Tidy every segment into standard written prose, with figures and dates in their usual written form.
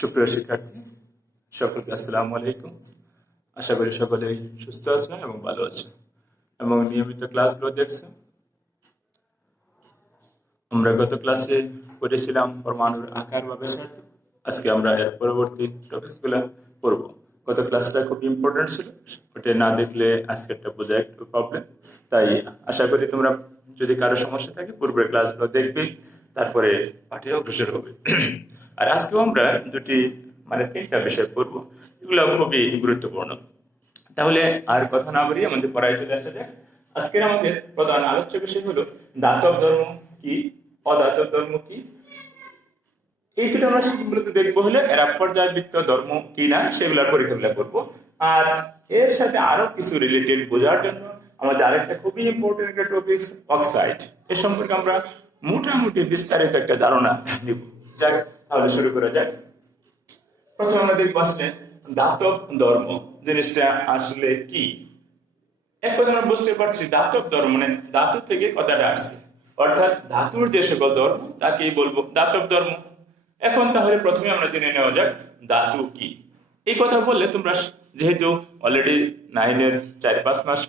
সুপ্রিয় শিক্ষার্থী সকলকে আসসালামু আলাইকুম। আশা করি সকলেই সুস্থ আছেন এবং ভালো আছেন এবং নিয়মিত ক্লাসগুলো দেখছেন। আমরা গত ক্লাসে পড়েছিলাম পরমাণুর আকার বা ব্যাসার্ধ। আজকে আমরা এর পরবর্তী টপিকসগুলো পড়ব। গত ক্লাসটা খুব ইম্পর্টেন্ট ছিল, ওটা না দেখলে আজকেরটা বোঝা একটু প্রবলেম। তাই আশা করি তোমরা যদি কারো সমস্যা থাকে পূর্বের ক্লাসগুলো দেখবে, তারপরে পাঠে অগ্রসর হবে। আর আজকেও আমরা তিনটা বিষয় পড়বো, এগুলো খুবই গুরুত্বপূর্ণ। তাহলে আর কথা না বলি আমাদের পড়ায় চলে আসা যাক। আজকের আমাদের প্রধান আলোচ্য বিষয় হলো দাতব ধর্ম কি, অদাতব ধর্ম কি। এই দুটো আমরা মূলত দেখবো হলে এরা পর্যায়বৃত্ত ধর্ম কিনা সেগুলোর পরীক্ষাগুলো করবো। আর এর সাথে আরো কিছু রিলেটেড বোঝার জন্য আমাদের আরেকটা খুবই ইম্পর্টেন্ট একটা টপিক অক্সাইড। এ সম্পর্কে আমরা মোটামুটি বিস্তারিত একটা ধারণা নিব। যাক, তাহলে শুরু করা যাক। প্রথমে আমরা দেখবো আসলে দাতব ধর্ম জিনিসটা আসলে কি। এক কথা আমরা বুঝতে পারছি দাতব ধর্ম মানে ধাতু থেকে কথাটা আসছে, অর্থাৎ ধাতুর যে সকল ধর্ম তাকেই বলবো দাতব ধর্ম। এখন তাহলে প্রথমে আমরা জেনে নেওয়া যাক ধাতু কি। এই কথা বললে তোমরা যেহেতু অলরেডি 9-এর 4-5 মাস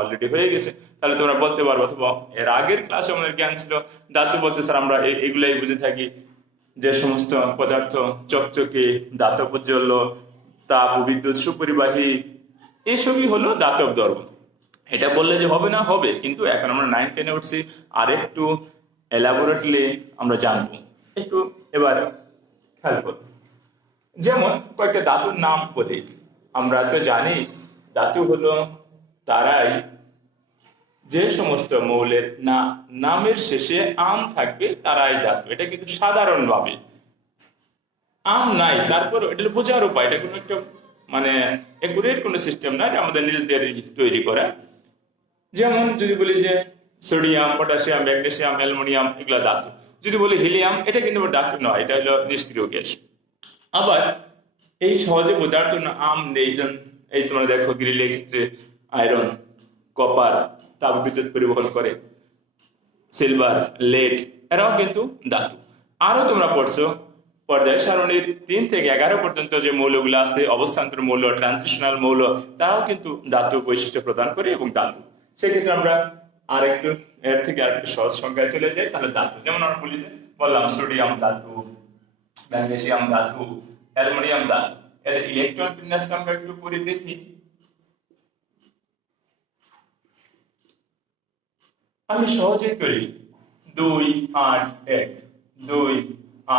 অলরেডি হয়ে গেছে, তাহলে তোমরা বলতে পারবো, অথবা এর আগের ক্লাসে আমাদের জ্ঞান ছিল ধাতু বলতে স্যার আমরা এগুলাই বুঝে থাকি, যে সমস্ত পদার্থ চকচকে, দাতব উজ্জ্বল, তাপ ও বিদ্যুৎ সুপরিবাহী, এইসবই হলো দাতব ধর্ম। এটা বললে যে হবে না, হবে, কিন্তু এখন আমরা 9-10-এ উঠছি, আর একটু এলাবোরেটলি আমরা জানবো। একটু এবার খেয়াল করব, যেমন কয়েকটা ধাতুর নাম বলি। আমরা তো জানি ধাতু হলো তারাই যে সমস্ত মৌলের নামের শেষে আম থাকবে তারাই ধাতু। এটা কিন্তু সাধারণভাবে আম নাই, তারপর এটা বোঝার উপায়, এটা কোনো একটা একুরেট কোনো সিস্টেম না, এটা আমাদের নিজেদের তৈরি করা। যেমন যদি বলি যে সোডিয়াম, পটাশিয়াম, ম্যাগনেসিয়াম, অ্যালুমিনিয়াম এগুলা ধাতু। যদি বলি হিলিয়াম, এটা কিন্তু ধাতু নয়, এটা হলো নিষ্ক্রিয় গ্যাস। আবার এই সহজে বোঝার জন্য আম নেই, এই তোমরা দেখো গ্রিলের ক্ষেত্রে আয়রন, কপার তাপবিদ্যুৎ পরিবহন করে, সিলভার, লেড এরাও কিন্তু ধাতু। আরো তোমরা পড়ছো পর্যায় সারণীর 3 থেকে 11 পর্যন্ত যে মৌলগুলো আছে, অবস্থান্তর মৌল, ট্রানজিশনাল মৌল, তারাও কিন্তু ধাতু বৈশিষ্ট্য প্রদান করে এবং ধাতু। সেক্ষেত্রে আমরা আরেকটু এর থেকে আরেকটু সহজ সংখ্যায় চলে যাই, তাহলে ধাতু যেমন আমরা বলি যে বললাম সোডিয়াম ধাতু, ম্যাগনেসিয়াম ধাতু, অ্যালুমিনিয়াম ধাতু। এর ইলেকট্রন বিন্যাসটা আমরা একটু করে দেখি। আমি সহজে করি 2 8 1 2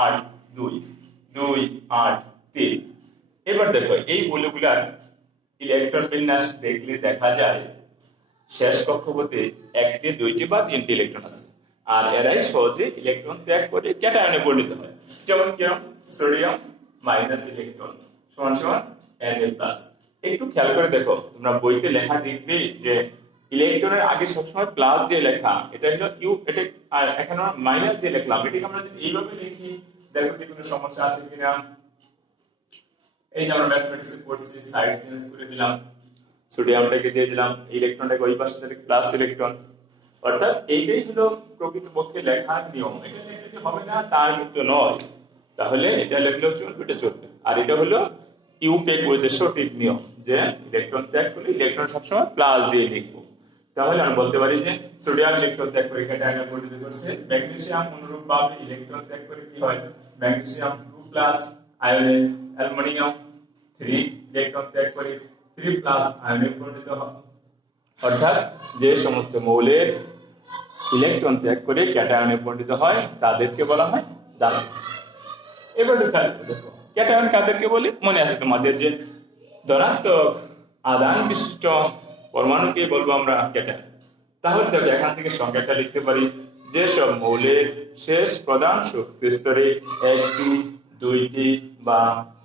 8 2 2 8 3। এবার দেখো এই মৌলগুলার ইলেকট্রন বিন্যাস দেখলে দেখা যায় শেষ কক্ষপথে 1টি 2টি বা 3টি ইলেকট্রন আছে, আর এরাই সহজে ইলেকট্রন ত্যাগ করে ক্যাটায়নে পরিণত হয়। যেমন কিরকম, সোডিয়াম মাইনাস ইলেকট্রন সমান সমান Na+। একটু খেয়াল করে দেখো, তোমরা বইতে লেখা দেখবে যে ইলেকট্রনের আগে সবসময় প্লাস দিয়ে লেখা, এটা হলো ইউ, এটা এখানে আমরা মাইনাস দিয়ে লিখলাম। এটাকে আমরা যদি এইভাবে লিখি, দেখো কি কোনো সমস্যা আছে কিনা। এই যে আমরা ম্যাথমেটিক্সে পড়ছি, সাইড চেঞ্জ করে দিলাম, সোডিয়ামটাকে দিয়ে দিলাম, ইলেকট্রনটাকে ওই পাশে দিলে প্লাস ইলেকট্রন। অর্থাৎ এইটাই হলো প্রকৃতপক্ষে লেখার নিয়ম। এটা লিখতে হবে না তার কিন্তু নয়, তাহলে এটা লিখলেও চলবে, এটা চলবে। আর এটা হলো ইউপেক বইতে সঠিক নিয়ম, যে ইলেকট্রন ত্যাগ করলে ইলেকট্রন সবসময় প্লাস দিয়ে লিখবো। তাহলে আমরা বলতে পারি যে সোডিয়াম ইলেকট্রন ত্যাগ করে ক্যাটায়নে পরিণত করছে, ম্যাগনেসিয়াম অনুরূপভাবে ইলেকট্রন ত্যাগ করে কি হয়, ম্যাগনেসিয়াম 2+ আয়নে, অ্যালুমিনিয়াম 3 ইলেকট্রন ত্যাগ করে 3+ আয়নে পরিণত হয়। অর্থাৎ যে সমস্ত মৌলের ইলেকট্রন ত্যাগ করে ক্যাটায়নে পরিণত হয় তাদেরকে বলা হয় ধাতু। এবার দেখো ক্যাটায়ন কাদেরকে বলি, মনে আছে তোমাদের যে ধনাত্মক আধান বিশিষ্ট পরমাণুকে বলবো আমরা ক্যাটায়ন। তাহলে দেখো এখান থেকে সংখ্যাটা লিখতে পারি, যে সব মৌলের শেষ প্রধান শক্তি স্তরে 1টি 2টি বা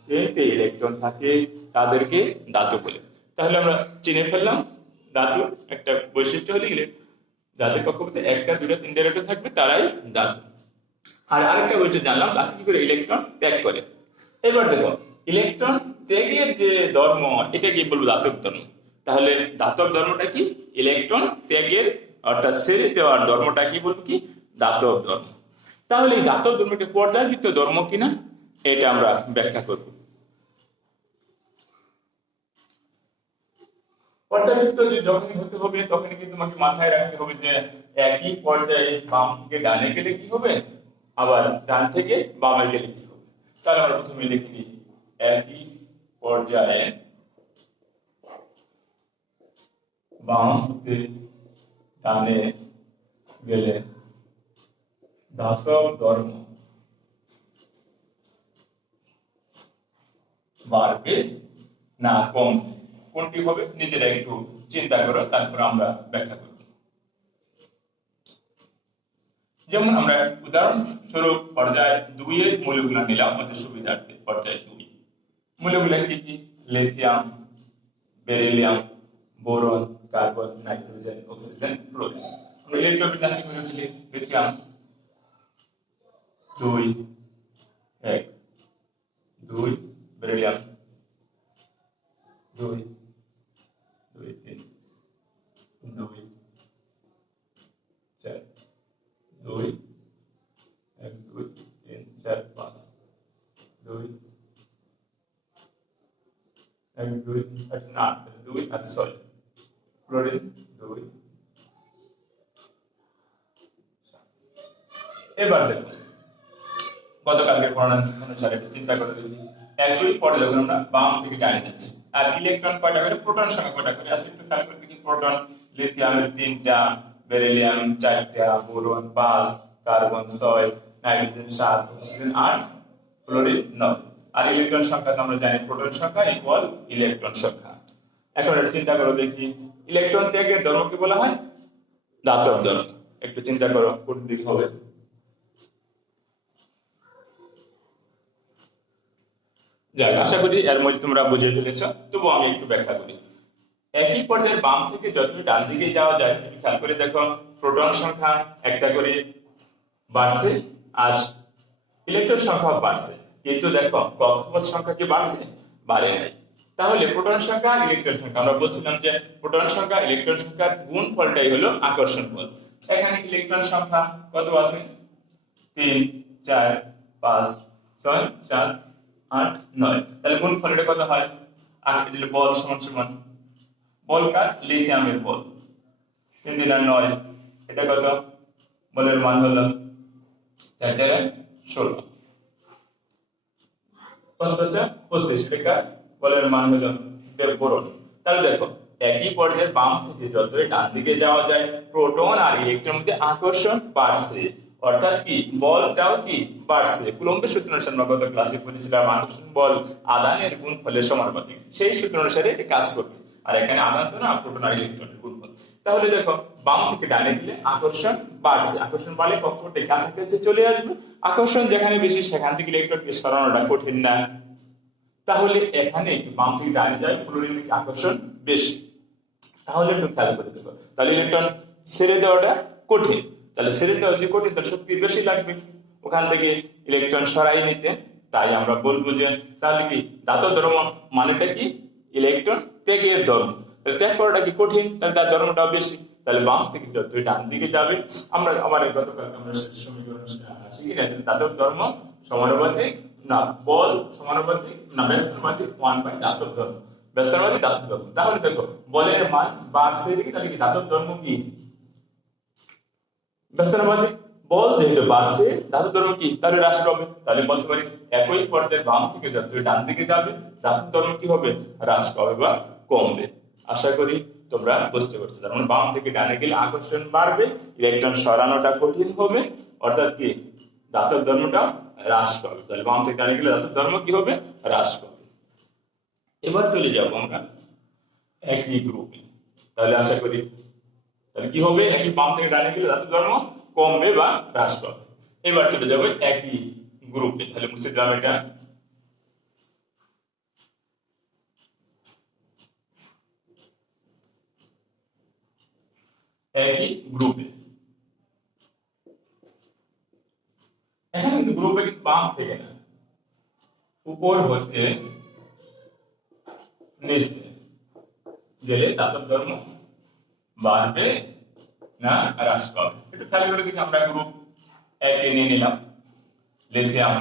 3টি ইলেকট্রন থাকে তাদেরকে ধাতু বলে। তাহলে আমরা চিনে ফেললাম ধাতুর একটা বৈশিষ্ট্য হলে ধাতুর কক্ষপথে 1টা 2টা 3টা ইলেকট্রন থাকবে, তারাই ধাতু। আর আরেকটা বৈশিষ্ট্য জানলাম ধাতু কি করে ইলেকট্রন ত্যাগ করে। এবার দেখো ইলেকট্রন ত্যাগের যে ধর্ম, এটা কি বলবো ধাতব ধর্ম। তাহলে ধাতব ধর্মটা কি, ইলেকট্রন ত্যাগের অর্থাৎ ছেড়ে দেওয়ার ধর্মটা কি বলবো, কি ধাতব ধর্ম। তাহলে এই ধাতব ধর্মটা পর্যায়বৃত্ত ধর্ম কিনা, এটা আমরা ব্যাখ্যা করব। পর্যায়বৃত্ত যখনই হতে হবে তখনই কিন্তু তোমাকে মাথায় রাখতে হবে যে একই পর্যায়ে বাম থেকে ডানে গেলে কি হবে, আবার ডান থেকে বামে গেলে কি হবে। তাহলে আমরা প্রথমে লিখে নিই, একই পর্যায়ে বাম হতে ডানে গেলে ধাতব ধর্ম বাড়বে না কমবে, কোনটি হবে নিজেরা একটু চিন্তা করো, তারপর আমরা ব্যাখ্যা করব। যেমন আমরা উদাহরণস্বরূপ পর্যায় 2 এর মূলগুলো নিলাম আমাদের সুবিধার্থে। পর্যায় 2 মূলগুলো কি কি? Lithium, beryllium, boron, carbon, nitrogen, oxygen, fluorine. আমরা ইলেকট্রোবিন্যাসটি করে দিলে লিথিয়াম 2 1 2, বেরিলিয়াম 2 2 3 2 4 2 1 2 3 4 5 2 1 2 8 2 আর 6 ফ্লোরিন 2। এবার দেখো গতকালকের বর্ণনা অনুসারে চিন্তা করে দেখি, একই পরে যখন আমরা বাম থেকে ডানে যাচ্ছি, আর ইলেকট্রন কয়টা করে, প্রোটন সংখ্যা কয়টা করে আছে একটু খেয়াল করে দেখি। প্রোটন লিথিয়ামের 3টা, বেরিলিয়াম 4টা, boron 5, carbon 6, nitrogen 7, oxygen 8, fluorine 9। আর ইলেকট্রন সংখ্যা আমরা জানি প্রোটন সংখ্যা ইকুয়াল ইলেকট্রন সংখ্যা। এখন চিন্তা করো দেখি, ইলেকট্রন ত্যাগের ধর্মকে বলা হয় ধাতব ধর্ম। একটু চিন্তা করো কোন দিক হবে। যাক, আশা করি এর মধ্যে তোমরা বুঝে ফেলেছ, তবু আমি একটু ব্যাখ্যা করি। একই পর্যায়ে বাম থেকে যতই ডান দিকে যাওয়া যায় একটু খেয়াল করে দেখো, প্রোটন সংখ্যা একটা করে বাড়ছে আর ইলেকট্রন সংখ্যা বাড়ছে, কিন্তু দেখো কক্ষপথ সংখ্যা কি বাড়ছে? বাড়ে নাই। তাহলে প্রোটন সংখ্যা ইলেকট্রন সংখ্যা, আমরা বলছিলাম যে প্রোটন সংখ্যা ইলেকট্রন সংখ্যার গুণফলটাই হলো আকর্ষণ বল। এখানে ইলেকট্রন সংখ্যা কত আছে? 3 4 5 6 7 8 9। তাহলে গুণফলটা কত হয়? আর এটা বল সমান সমান বল কার? লিথিয়ামের বল। 3 3 9, এটা কত? বলের মান হলো 4 4 16, 5 5 25, এটা বলের মান হলো বোরন। তাহলে দেখো একই পর্যায়ে বাম থেকে যতই ডান দিকে যাওয়া যায় প্রোটন আর ইলেকট্রনের মধ্যে আকর্ষণ বাড়ছে, অর্থাৎ কি বলটাও কি বাড়ছে। কুলম্বের সূত্র অনুসারে আমরা গত ক্লাসে পড়েছিলাম আকর্ষণ বল আদানের গুণফলের সমানুপাতিক, সেই সূত্র অনুসারে এটি কাজ করবে। আর এখানে আদান তো না, প্রোটন আর ইলেকট্রনের গুণফল। তাহলে দেখো বাম থেকে ডানে গেলে আকর্ষণ বাড়ছে, আকর্ষণ বাড়লে কক্ষপথে কাছাকাছি চলে আসবে। আকর্ষণ যেখানে বেশি সেখান থেকে ইলেকট্রনকে সরানোটা কঠিন না। তাহলে এখানে বাম থেকে ডানে যায় ফ্লোরিন আকর্ষণ বেশি। তাহলে একটু খেয়াল করে দেখো, তাহলে ইলেকট্রন ছেড়ে দেওয়াটা কঠিন। তাহলে ছেড়ে দেওয়া যদি কঠিন তাহলে শক্তি বেশি লাগবে ওখান থেকে ইলেকট্রন সরাই নিতে। তাই আমরা বলবো যে তাহলে কি ধাতব ধর্ম মানেটা কি? ইলেকট্রন ত্যাগের ধর্ম। তাহলে ত্যাগ করাটা কি কঠিন, তাহলে তার ধর্মটাও বেশি। তাহলে বাম থেকে যতই ডান দিকে যাবে, আমরা আমার গতকাল আমরা সমীকরণ শিখি না, ধাতব ধর্ম সমানুপাতিক না বল সমানুপাতিক না ব্যস্তানুপাতিক 1 ধাতব ধর্ম, ব্যস্তানুপাতিক ধাতব ধর্ম। তাহলে দেখো বলের মান বাড়ছে দেখি, তাহলে কি ধাতব ধর্ম কি ব্যস্তানুপাতিক। বল যেহেতু বাড়ছে ধাতব ধর্ম কি তাহলে হ্রাস পাবে। তাহলে বলতে পারি একই পর্যায়ে বাম থেকে যতই ডান দিকে যাবে ধাতব ধর্ম কি হবে? হ্রাস পাবে বা কমবে। আশা করি তোমরা বুঝতে পারছো। তার মানে বাম থেকে ডানে গেলে আকর্ষণ বাড়বে, ইলেকট্রন সরানোটা কঠিন হবে, অর্থাৎ কি ধাতব ধর্মটা হ্রাস পাবে। তাহলে বাম থেকে ডানে গেলে ধাতব ধর্ম কি হবে? হ্রাস পাবে। এবার চলে যাবো আমরা একই গ্রুপে। তাহলে আশা করি তাহলে কি হবে? একই বাম থেকে ডানে গেলে ধাতব ধর্ম কমবে বা হ্রাস পাবে। এবার চলে যাবো একই গ্রুপে। তাহলে মুছে দিলাম এটা। একই গ্রুপে এখন কিন্তু গ্রুপে কিন্তু বাম থেকে না, উপর হতে নিচে গেলে ধাতব ধর্ম বাড়বে না হ্রাস পাবে। একটু খেয়াল করে দেখি, আমরা গ্রুপ একে নিয়ে নিলাম লিথিয়াম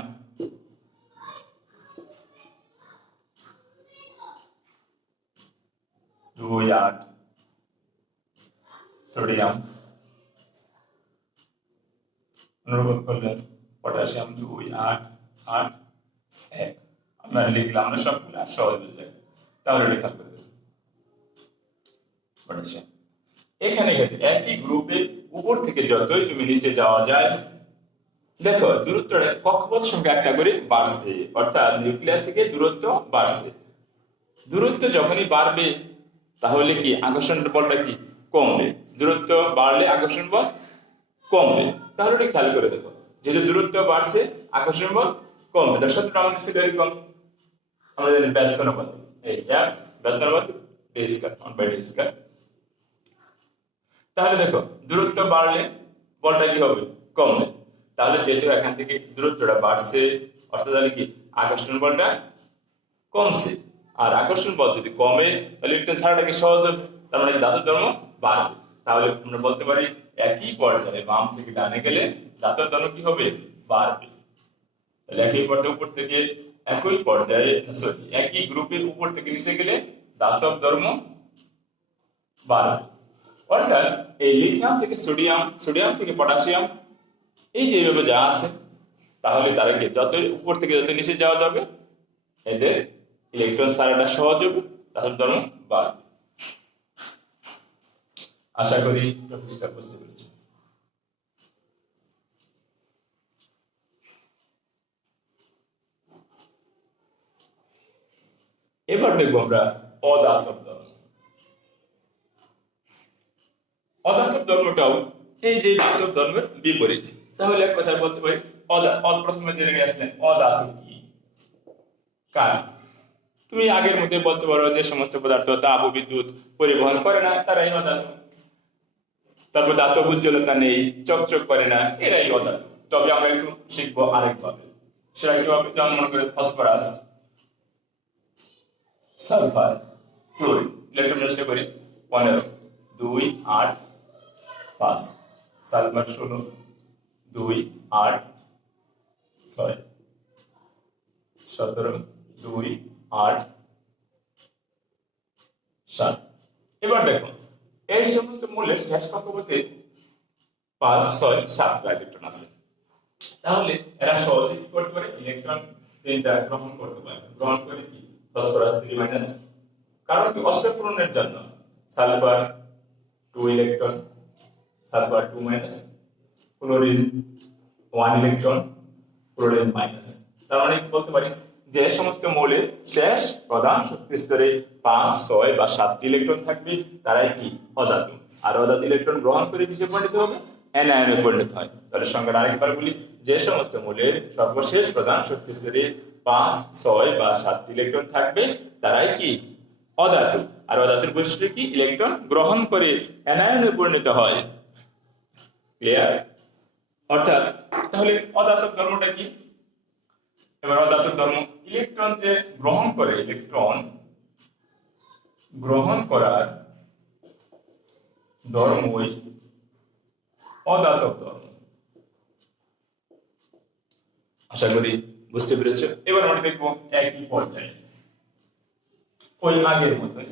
2 8 সোডিয়াম অনুরূপ করলেন পটাশিয়াম 2 8 8 1 আমরা লিখলাম আমরা সবগুলো সহজ হয়ে যায় তাহলে লেখা করে দেব পটাশিয়াম এখানে একই গ্রুপে উপর থেকে যতই তুমি নিচে যাওয়া যায় দেখো দূরত্বটা কক্ষপথ সংখ্যা একটা করে বাড়ছে অর্থাৎ নিউক্লিয়াস থেকে দূরত্ব বাড়ছে দূরত্ব যখনই বাড়বে তাহলে কি আকর্ষণ বলটা কি কমবে দূরত্ব বাড়লে আকর্ষণ বল কমবে তাহলে এটা খেয়াল করে দেখো যেহেতু দূরত্ব বাড়ছে আকর্ষণ বল কমবে তার সাথে আমাদের ছিল এরকম আমরা জানি ব্যাস অনুপাত এই ব্যাস অনুপাত ডি স্কয়ার 1/d স্কয়ার তাহলে দেখো দূরত্ব বাড়লে বলটা কি হবে কমবে তাহলে যেহেতু এখান থেকে দূরত্বটা বাড়ছে অর্থাৎ কি আকর্ষণ বলটা কমছে আর আকর্ষণ বল যদি কমে তাহলে ইলেকট্রন ছাড়াটা কি সহজ হবে তার মানে ধাতুর ধর্ম বাড়বে তাহলে আমরা বলতে পারি একই পর্যায়ে বাম থেকে ডানে গেলে ধাতুর ধর্ম কি হবে বাড়বে তাহলে একই পর্যায়ে সরি একই গ্রুপের উপর থেকে নিচে গেলে ধাতব ধর্ম বাড়বে অর্থাৎ এই লিথিয়াম থেকে সোডিয়াম সোডিয়াম থেকে পটাশিয়াম এই যে এইভাবে যা আছে তাহলে তারা কি যত উপর থেকে যত নিচে যাওয়া যাবে এদের ইলেকট্রন ছাড়াটা সহজ হবে ধাতুর ধর্ম বাড়বে আশা করি পরিষ্কার বুঝতে পেরেছি এবার দেখবো আমরা অধাতব ধর্ম অধাতব ধর্মটাও এই যে ধাতব ধর্মের বিপরীত তাহলে এক কথায় বলতে পারি প্রথমে জেনে নিয়ে আসলেন অধাতু কি কারণ তুমি আগের মধ্যে বলতে পারো যে সমস্ত পদার্থ তাপ ও বিদ্যুৎ পরিবহন করে না তারাই অধাতু তারপর ধাতব উজ্জ্বলতা নেই চকচক করে না এরাই অধাতু তবে আমরা একটু শিখবো আরেকভাবে সেটা কিভাবে যেমন মনে করে ফসফরাস সালফার ক্লোরিন ইলেকট্রন নষ্ট করি 15 2 8 5 সালফার 16 2 8 6 17 2 8 7 এবার দেখো এই সমস্ত মূলের শেষ কক্ষপথে 5 6 7টা ইলেকট্রন আছে তাহলে এরা সহজে কি করতে পারে ইলেকট্রন তিনটা গ্রহণ করতে পারে গ্রহণ করে কি ফসফরাস 3 মাইনাস কারণ কি অষ্টক পূরণের জন্য sulphur 2 electron sulphur 2 minus chlorine 1 electron chlorine minus তার মানে কি বলতে পারি যে সমস্ত মৌলের শেষ প্রধান শক্তি স্তরে 5 6 বা 7 ইলেকট্রন থাকবে তারাই কি অধাতু আর অধাতু ইলেকট্রন গ্রহণ করে কিসে পরিণত হবে অ্যানায়নে পরিণত হয় তাহলে সংজ্ঞা আরেকবার বলি যে সমস্ত মৌলের সর্বশেষ প্রধান শক্তি স্তরে 5 6 বা 7 ইলেকট্রন থাকবে তারাই কি অধাতু আর অধাতুর বৈশিষ্ট্য কি ইলেকট্রন গ্রহণ করে অ্যানায়নে পরিণত হয় ক্লিয়ার অর্থাৎ তাহলে অধাতব ধর্মটা কি এবার অধাতব ধর্ম ইলেকট্রন যে গ্রহণ করে ইলেকট্রন গ্রহণ করার ধর্মই অধাতব ধর্ম আশা করি বুঝতে পেরেছো এবার আমরা দেখবো একই পর্যায়ে ওই আগের মতোই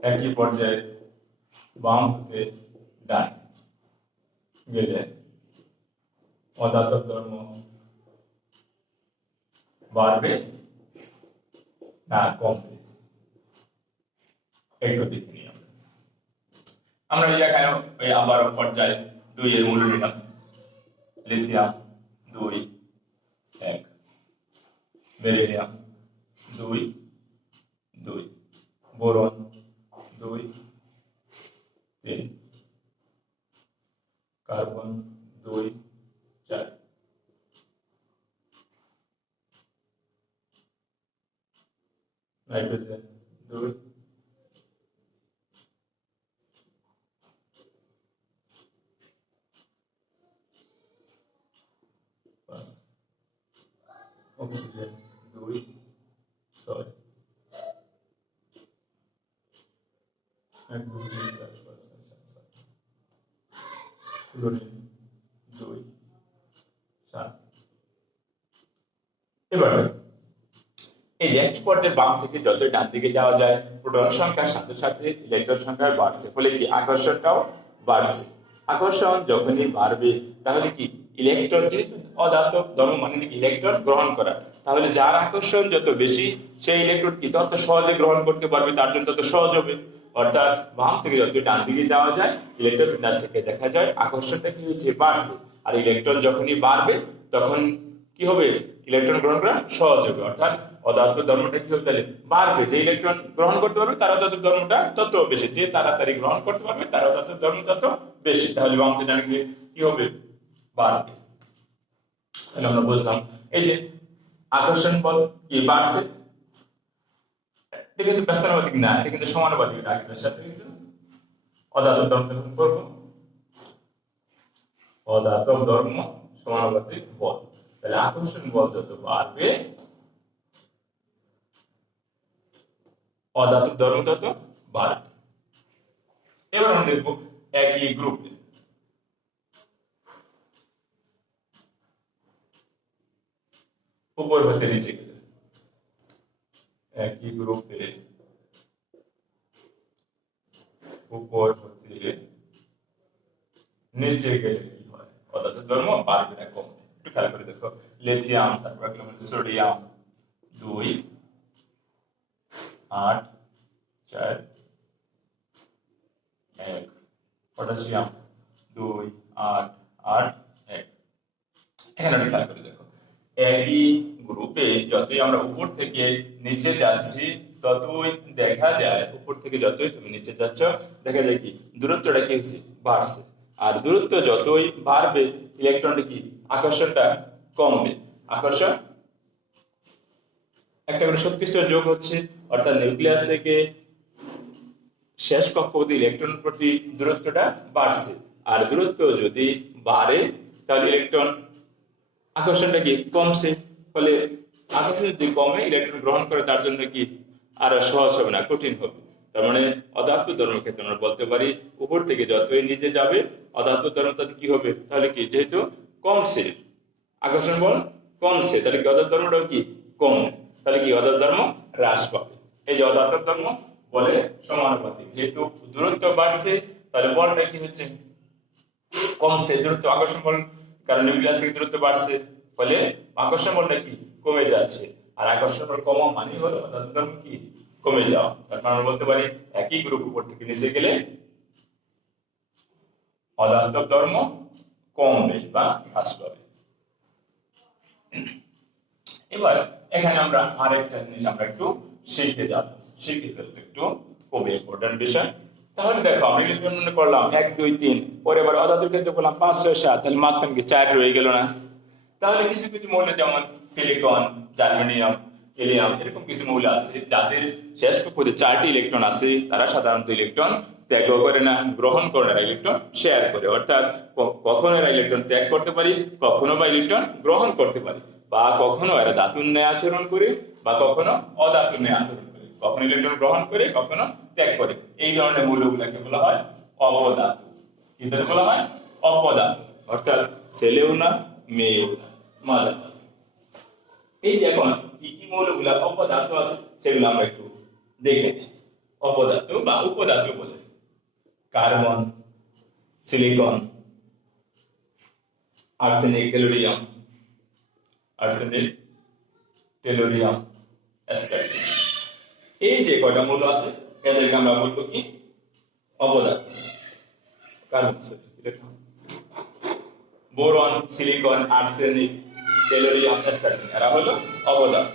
একই পর্যায়ে বাম হতে ডান গেলে অধাতব ধর্ম বাড়বে না কমবে একটু দেখে নিই আমরা এখানে ওই আবার পর্যায়ে 2 এর মূল্য নিলাম lithium 2 1 beryllium 2 2 boron 2 3 carbon 2 4 nitrogen 2 बस ऑक्सीजन 2 सॉरी क्लोरीन 2 7 এবার এই যে একই পর্যায়ের বাম থেকে যত ডান দিকে যাওয়া যায় প্রোটন সংখ্যার সাথে সাথে ইলেকট্রন সংখ্যা বাড়ছে, ফলে কি আকর্ষণটাও বাড়ছে। আকর্ষণ যখনই বাড়বে তাহলে কি ইলেকট্রন, যেহেতু অধাতব ধর্ম মানে ইলেকট্রন গ্রহণ করা, তাহলে যার আকর্ষণ যত বেশি সেই ইলেকট্রন কি তত সহজে গ্রহণ করতে পারবে, তার জন্য তত সহজ হবে। অর্থাৎ বাম থেকে যত ডান দিকে যাওয়া যায় ইলেকট্রন বিন্যাস থেকে দেখা যায় আকর্ষণটা কি হয়েছে, বাড়ছে। আর ইলেকট্রন যখনই বাড়বে তখন কি হবে, ইলেকট্রন গ্রহণ করা সহজ হবে। অর্থাৎ অধাতব ধর্মটা কি হবে, তাহলে বাড়বে। যে ইলেকট্রন গ্রহণ করতে পারবে তার অধাতব ধর্মটা তত বেশি, যে তাড়াতাড়ি গ্রহণ করতে পারবে তার অধাতব ধর্ম তত বেশি। তাহলে বাম থেকে ডান দিকে কি হবে, বাড়বে। তাহলে আমরা বুঝলাম এই যে আকর্ষণ বল কি বাড়ছে, এটা কিন্তু ব্যস্তানুপাতিক না, এটা কিন্তু সমানুপাতিক। আগের সাথে কিন্তু অধাতব ধর্ম যখন করবো, অধাতব ধর্ম সমানুপাতিক বল, তাহলে আকর্ষণ বল যত বাড়বে অধাতব ধর্ম তত বাড়বে। এবার আমরা দেখবো একই গ্রুপে উপর হতে নিচে গেলে, একই গ্রুপে উপর হতে নিচে গেলে কি হয়, অধাতব ধর্ম বাড়বে না কমবে। একটু খেয়াল করে দেখো, লিথিয়াম, তারপর সোডিয়াম 2 8 4 1, পটাশিয়াম 2 8 8 1। এখানে খেয়াল করে দেখো, একই গ্রুপে যতই আমরা উপর থেকে নিচে যাচ্ছি ততই দেখা যায়, উপর থেকে যতই তুমি নিচে যাচ্ছ দেখা যায় কি দূরত্বটা কি হচ্ছে, বাড়ছে। আর দূরত্ব যতই বাড়বে ইলেকট্রনটা কি আকর্ষণটা কমবে। আকর্ষণ একটা করে শক্তিস্তর যোগ হচ্ছে, অর্থাৎ নিউক্লিয়াস থেকে শেষ কক্ষপথে ইলেকট্রন প্রতি দূরত্বটা বাড়ছে। আর দূরত্ব যদি বাড়ে তাহলে ইলেকট্রন আকর্ষণটা কি কমছে, ফলে আকর্ষণ যদি কমে ইলেকট্রন গ্রহণ করে তার জন্য কি আরো সহজ হবে না, কঠিন হবে। তার মানে অধাতব ধর্মের ক্ষেত্রে আমরা বলতে পারি উপর থেকে যতই নিচে যাবে অধাতব ধর্ম তাতে কি হবে, তাহলে কি যেহেতু কমছে আকর্ষণ বল কমছে, তাহলে কি অধাতব ধর্মটাও কি কম, তাহলে কি অধাতব ধর্ম হ্রাস পাবে। এই যে অধাতব ধর্ম বলে সমানুপাতিক, যেহেতু দূরত্ব বাড়ছে তাহলে বলটা কি হচ্ছে কমছে, দূরত্ব আকর্ষণ বল, কারণ নিউক্লিয়াস থেকে দূরত্ব বাড়ছে ফলে আকর্ষণ বলটা কি কমে যাচ্ছে। আর আকর্ষণ বল কমা মানে হলো অধাতব ধর্ম কি কমে যাওয়া। তারপর আমরা বলতে পারি একই গ্রুপ উপর থেকে নিচে গেলে অধাতব ধর্ম কমবে বা হ্রাস পাবে। এবার এখানে আমরা আরেকটা জিনিস আমরা একটু শিখে যাব, শিখে ফেলবো, একটু খুবই ইম্পর্টেন্ট বিষয়। তাহলে দেখো আমরা ইলেকট্রন মনে করলাম 1 2 3, পরে আবার অধাতুর ক্ষেত্রে করলাম 5 6 7, তাহলে মাঝখানে কি 4 রয়ে গেল না? তাহলে কিছু কিছু মৌল যেমন সিলিকন, জার্মেনিয়াম, হিলিয়াম এরকম কিছু মৌল আছে যাদের শেষ কক্ষপথে 4টি ইলেকট্রন আছে, তারা সাধারণত ইলেকট্রন ত্যাগ করে না, গ্রহণ করে না, ইলেকট্রন শেয়ার করে। অর্থাৎ কখনো এরা ইলেকট্রন ত্যাগ করতে পারি, কখনো বা ইলেকট্রন গ্রহণ করতে পারি, বা কখনো এরা ধাতুর ন্যায় আচরণ করে বা কখনো অধাতুর ন্যায় আচরণ করে, কখনো ইলেকট্রন গ্রহণ করে কখনো ত্যাগ করে। এই ধরনের মৌলগুলোকে বলা হয় অপধাতু। কি বলা হয়? অপধাতু। অর্থাৎ ছেলেও না মেয়েও না, মাঝে। এই যে এখন কি কি মৌলগুলা অপধাতু আছে সেগুলো আমরা একটু দেখে নিই। অপধাতু বা উপধাতু বলে carbon, silicon, arsenic, tellurium, arsenic, tellurium, অ্যাসপারটিন। এই যে কয়টা মৌল আছে এদেরকে আমরা বলবো কি অপধাতু। Carbon, boron, silicon, arsenic, tellurium, অ্যাসপারটিন এরা হলো অপধাতু।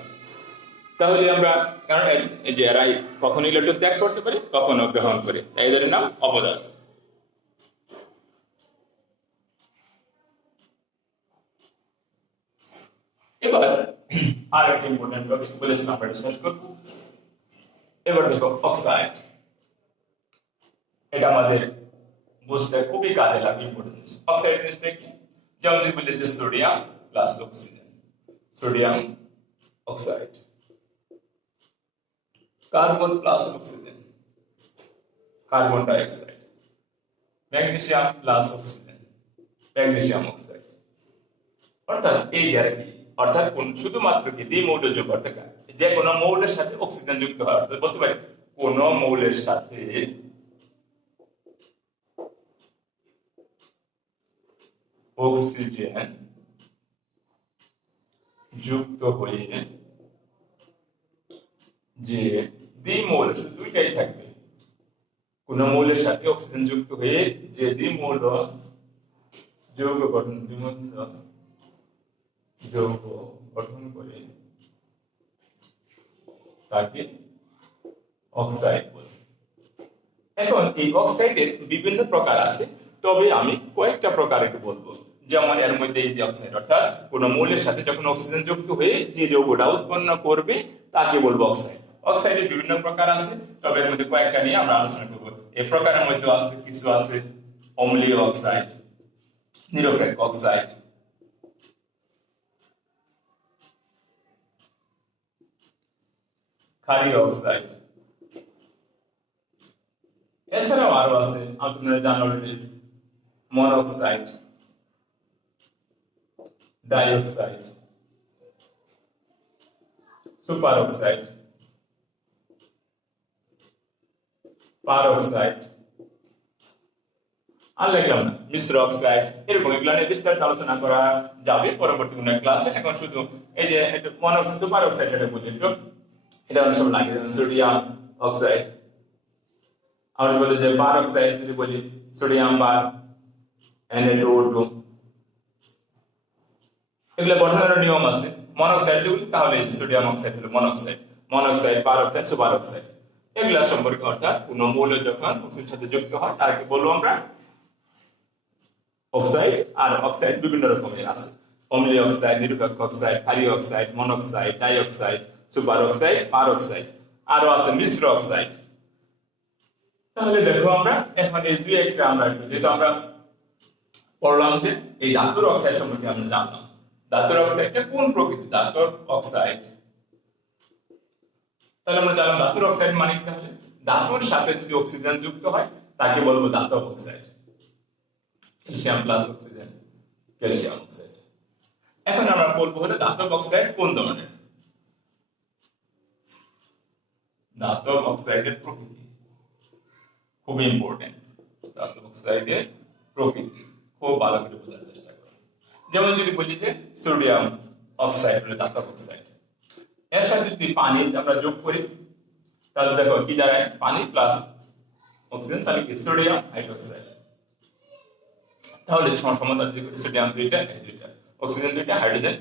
তাহলে আমরা কারণ এই যে এরাই কখনো ইলেকট্রন ত্যাগ করতে পারে কখনো গ্রহণ করে, তাই এদের নাম অপধাতু। এবার আর একটা ইম্পর্টেন্ট টপিক বলেছিলাম আমরা ডিসকাস করব। এবার দেখো অক্সাইড, এটা আমাদের বুঝতে খুবই কাজে লাগে, ইম্পর্টেন্ট। অক্সাইড জিনিসটা কি? যেমন যদি বলি যে sodium plus oxygen, sodium oxide, carbon plus oxygen, carbon dioxide, magnesium plus oxygen, magnesium oxide. অর্থাৎ এই যারা কি, অর্থাৎ কোন শুধুমাত্র কি দ্বিমৌল যোগ, অর্থাৎ যে কোনো মৌলের সাথে অক্সিজেন যুক্ত হয়, অর্থাৎ বলতে পারি কোন মৌলের সাথে অক্সিজেন যুক্ত হয়ে যে দ্বিমৌল, শুধু দুইটাই থাকবে, কোন মৌলের সাথে অক্সিজেন যুক্ত হয়ে যে দ্বিমৌল যৌগ গঠন করে তাকে অক্সাইড বলে। এখন এই অক্সাইডের বিভিন্ন প্রকার আছে, তবে আমি কয়েকটা প্রকার একটু বলবো। যেমন এর মধ্যে এই যে অক্সাইড, অর্থাৎ কোন মৌলের সাথে যখন অক্সিজেন যুক্ত হয়ে যে যৌগটা উৎপন্ন করবে তাকে বলবো অক্সাইড। অক্সাইডের বিভিন্ন প্রকার আছে, তবে এর মধ্যে কয়েকটা নিয়ে আমরা আলোচনা করবো। এই প্রকারের মধ্যে আছে কিছু আছে অম্লীয় অক্সাইড, নিরপেক্ষ অক্সাইড, ক্ষারীয় অক্সাইড, এছাড়াও আরো আছে আপনারা জানেন monoxide, dioxide, super oxide, peroxide, আর লিখলাম না মিশ্র অক্সাইড, এরকম এগুলো নিয়ে বিস্তারিত আলোচনা করা যাবে পরবর্তী কোনো ক্লাসে। এখন শুধু এই যে সুপার অক্সাইড এটা বলি একটু, এটা আমরা সব লাগে, যেমন সোডিয়াম অক্সাইড। আমরা বলি যে পারঅক্সাইড যদি বলি সোডিয়াম বা Na2O2, এগুলো গঠনের নিয়ম আছে। মনোক্সাইড যদি তাহলে সোডিয়াম অক্সাইড হলো monoxide, monoxide, peroxide, super oxide, এগুলা সম্পর্কে, অর্থাৎ কোন মৌল যখন অক্সিজেনের সাথে যুক্ত হয় তাকে বলবো আমরা অক্সাইড। আর অক্সাইড বিভিন্ন রকমের আছে, অম্লীয় অক্সাইড, নিরপেক্ষ অক্সাইড, ক্ষারীয় oxide, monoxide, dioxide, super oxide, peroxide, আরো আছে মিশ্র অক্সাইড। তাহলে দেখো আমরা এখন এই দুই একটা আমরা যেহেতু আমরা পড়লাম যে এই ধাতুর অক্সাইড সম্পর্কে আমরা জানলাম। ধাতুর অক্সাইডটা কোন প্রকৃতি? ধাতুর অক্সাইড, তাহলে আমরা জানলাম ধাতুর অক্সাইড মানে কি? তাহলে ধাতুর সাথে যদি অক্সিজেন যুক্ত হয় তাকে বলবো ধাতব oxide, calcium plus oxygen, calcium oxide. এখন আমরা বলবো হলো ধাতব অক্সাইড কোন ধরনের। ধাতব অক্সাইডের প্রকৃতি খুব ইম্পর্টেন্ট, ধাতব অক্সাইডের প্রকৃতি খুব ভালো করে বোঝার চেষ্টা করো। যেমন যদি বলি যে সোডিয়াম অক্সাইড হলো ধাতব অক্সাইড, এর সাথে যদি পানি আমরা যোগ করি তাহলে দেখো কি দাঁড়ায়, পানি প্লাস অক্সিজেন, তাহলে কি সোডিয়াম হাইড্রোক্সাইড। তাহলে সমাধান যদি করি সোডিয়াম 2টা, অক্সিজেন 2টা, হাইড্রোজেন